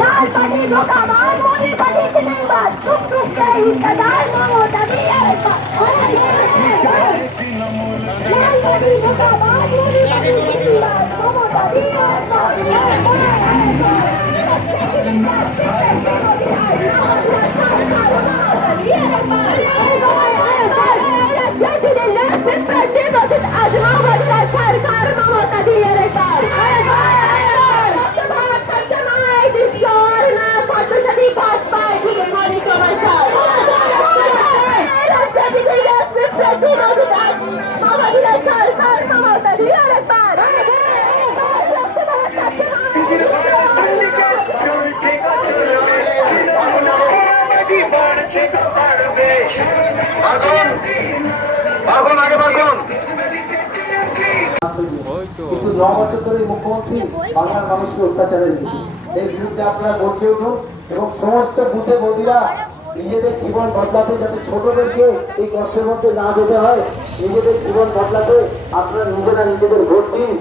लाल party धोखाबाज Modi party चिटिंगबाज चुप चुप के हिस्सेदार ममता दिएगा लाल पार्टी धोखाबाज मोदी पार्टी चिटिंगबाज ममता दिएगा सरकार ममता दिएगा কিন্তু 9 বছর ধরে মুখ্যমন্ত্রী বাংলার মানুষকে অত্যাচারে দিয়েছে। এর বিরুদ্ধে আপনারা গর্জে উঠুন এবং সমস্ত বুথে বৌদিরা নিজেদের জীবন বদলাতে, যাতে ছোটদেরকে এই কষ্টের মধ্যে না যেতে হয়, নিজেদের জীবন বদলাতে আপনারা নিজেরা নিজেদের ভোট দিন।